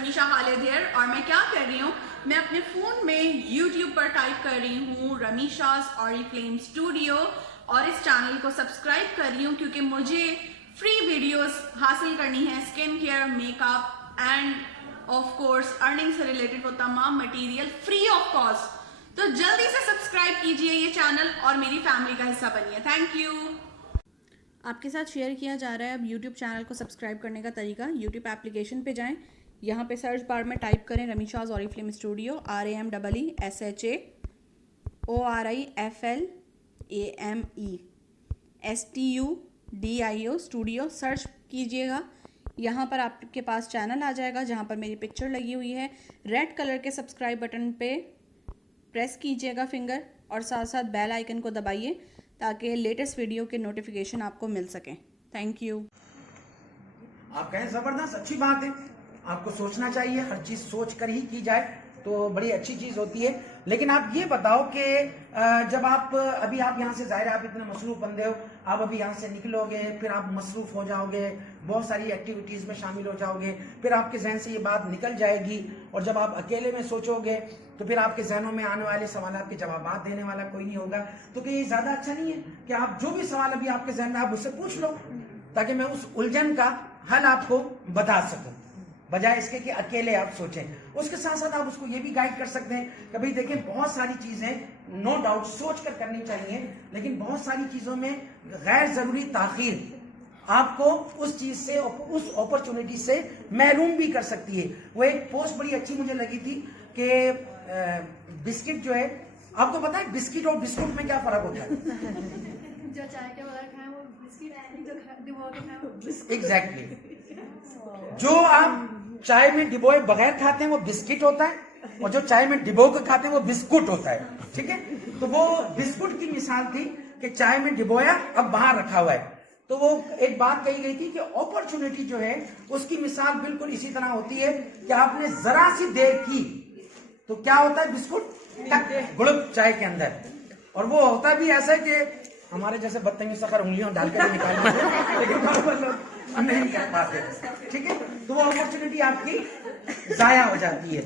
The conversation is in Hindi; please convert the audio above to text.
रमीशा खालिद हियर। और मैं क्या कर रही हूँ, मैं अपने फ़ोन में YouTube पर टाइप कर रही हूँ रमीशा's ऑरिफ्लेम स्टूडियो और इस चैनल को सब्सक्राइब कर रही हूँ क्योंकि मुझे फ्री वीडियोस हासिल करनी है skin care, makeup end of course earning से रिलेटेड वो तमाम मटेरियल फ्री ऑफ कॉस्ट। तो जल्दी से सब्सक्राइब कीजिए ये चैनल और मेरी फैमिली का हिस्सा बनिए। Thank you. आपके साथ शेयर किया जा रहा है अब YouTube चैनल को सब्सक्राइब करने का तरीका। YouTube एप्लीकेशन पे जाएं, यहाँ पे सर्च बार में टाइप करें Rameesha's Oriflame studio, RAMEESHAORIFLAME studio search कीजिएगा। यहाँ पर आपके पास चैनल आ जाएगा जहाँ पर मेरी पिक्चर लगी हुई है। रेड कलर के सब्सक्राइब बटन पे प्रेस कीजिएगा फिंगर और साथ साथ बेल आइकन को दबाइए ताकि लेटेस्ट वीडियो के नोटिफिकेशन आपको मिल सकें। Thank you. आप कहें जबरदस्त, अच्छी बात है। आपको सोचना चाहिए, हर चीज सोच कर ही की जाए तो बड़ी अच्छी चीज होती है। लेकिन आप ये बताओ कि जब आप यहाँ से जाहिर है आप इतने मसरूफ बंदे हो, आप अभी यहाँ से निकलोगे, फिर आप मसरूफ हो जाओगे, बहुत सारी एक्टिविटीज में शामिल हो जाओगे, फिर आपके जहन से ये बात निकल जाएगी और जब आप अकेले में सोचोगे तो फिर आपके जहनों में आने वाले सवालों के जवाब देने वाला कोई नहीं होगा। तो क्या ये ज्यादा अच्छा नहीं है कि आप जो भी सवाल अभी आपके जहन में आप मुझसे पूछ लो ताकि मैं उस उलझन का हल आपको बता सकूं, बजाय इसके कि अकेले आप सोचें। उसके साथ साथ आप उसको ये भी गाइड कर सकते हैं कि भाई देखें, बहुत सारी चीजें नो डाउट सोच कर करनी चाहिए, लेकिन बहुत सारी चीजों में गैर जरूरी ताखीर आपको उस चीज से, उस अपॉर्चुनिटी से महरूम भी कर सकती है। वो एक पोस्ट बड़ी अच्छी मुझे लगी थी कि बिस्किट जो है, आपको पता है बिस्किट और बिस्कुट में क्या फर्क होता है? जो चाय के बगैर खाएं वो बिस्किट है, जो डिबो के खाएं वो बिस्किट। एग्जैक्टली। जो आप चाय में डिबोए बगैर खाते हैं वो बिस्किट होता है और जो चाय में डिबो के खाते हैं वो बिस्कुट होता है। ठीक है, तो वो बिस्कुट की मिसाल थी कि चाय में डिबोया अब बाहर रखा हुआ है। तो वो एक बात कही गई थी कि अपॉर्चुनिटी जो है उसकी मिसाल बिल्कुल इसी तरह होती है कि आपने जरा सी देर की तो क्या होता है, बिस्कुट गुड़क चाय के अंदर। और वो होता भी ऐसा है कि हमारे जैसे बदतमीज सखर उंगलियों डालकर निकाल देते हैं, लेकिन नहीं कर पाते। ठीक है, तो वो अपॉर्चुनिटी आपकी जाया हो जाती है।